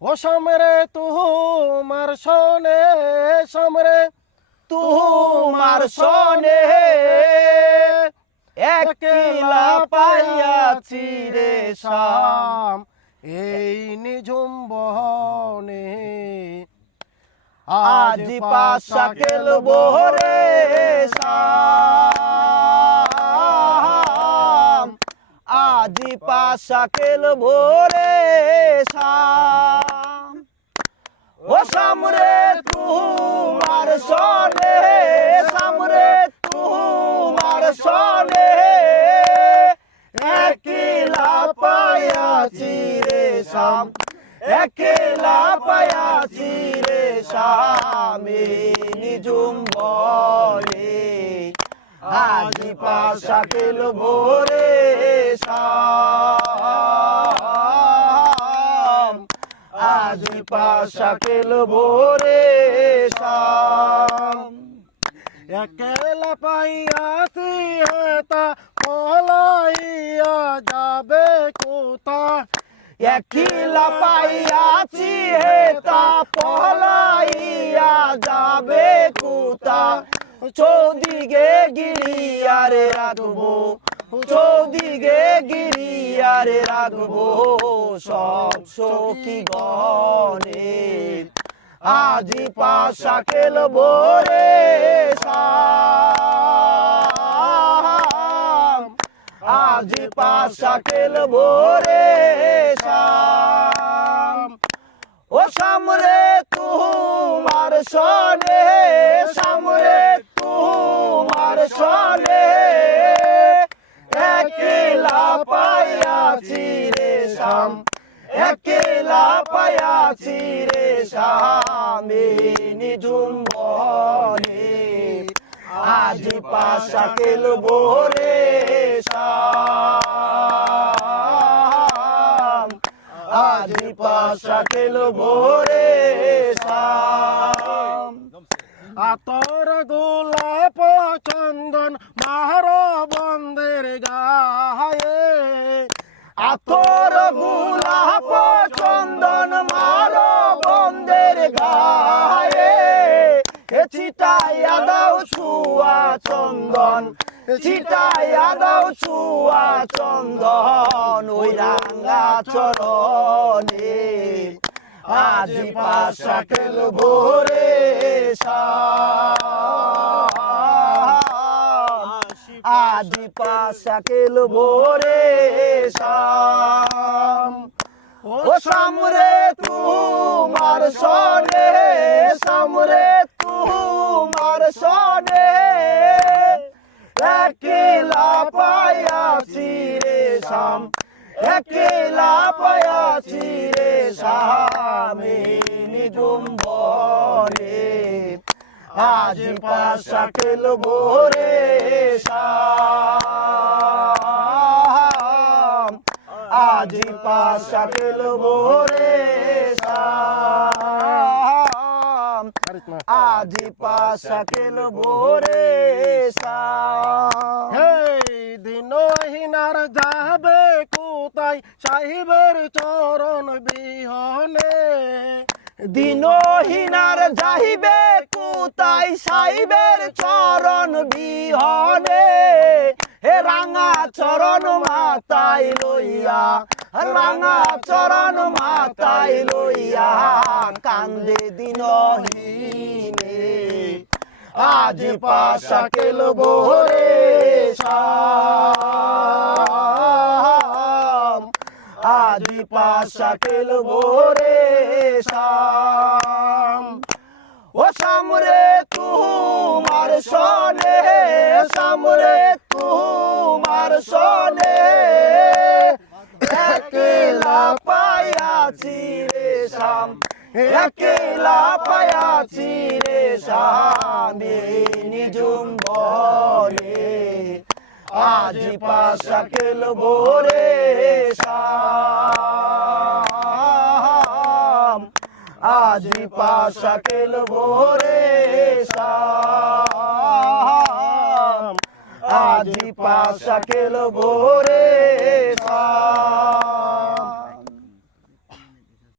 ও সামরে তোমার সনে সামরে তোমার সনে একলা পাইয়াছি রে শাম। এই নিঝুম বনে আজ পাশা খেলবো রে শাম, আজ পাশা খেলবো রে শাম। ও সামরে তোমার সনে সামরে তোমার সনে একলা পাইয়াছি রে শাম, একলা পাইয়াছি রে শাম। নিঝুম বনে আজ পাশা খেলবো রে শাম, আজ পাশা খেলবো রে শাম। একলা পাইয়াছি হেতা পলাইয়া যাবে কোথা একলা পাইয়াছি হেতা পলাইয়া যাবে কোথা। চৌদিকে গিরিয়ারে রাখবো, চৌদিকে গিরিয়ারে রাখবো সব সখী গণে। আজ পাশা খেলবো রে শাম, আজ পাশা খেলবো রে শাম। ও সামরে তোমার সনে সামরে তোমার সনে একলা পাইয়াছি রে শাম, একলা পাইয়াছি রে শাম। নিঝুম বনে আজ পাশা খেলবো রে শাম, আজ পাশা খেলবো রে শাম। আতর গোলাপ চন্দন মার বন্দের গায়ে আতর গোলাপ চন্দন মারো বন্দের গায়ে। ছিটাইয়া দাও ছুয়া চন্দন, ছিটাইয়া দাও ছুয়া চন্দন ওই রাঙা চরণে। আজ পাশা খেলবো রে শাম, আজ পাশা খেলবো রে শাম। ও সামরে তোমার সনে সামরে তোমার সনে একলা পাইয়াছি রে শাম, একলা পাইয়াছি রে শাম। নিঝুম বনে আজ পাশা খেলবো রে শাম, আজ পাশা খেলবো রে শাম, আজ পাশা খেলবো রে শাম। দিনহীনার যাবে কোথায় সাহিবের চরণ বিহনে দিনহীনার যাইবে কোথায় সাইবের চরণ বিহনে। হে রাঙা চরণ মাতাই লইয়া, রাঙা চরণ মাতাই লইয়া কান্দে দিনহীনে। আজ পাশা খেলবো রে শাম, আজ পাশা খেলবো রে শাম। ও সামরে তোমার সনে সামরে তোমার সনে একলা পাইয়াছি রে শাম, একলা পাইয়াছি রে শাম। নিঝুম বনে আজ পাশা খেলবো রে শাম, আজ পাশা খেলবো রে শাম, আজ পাশা খেলবো রে শাম।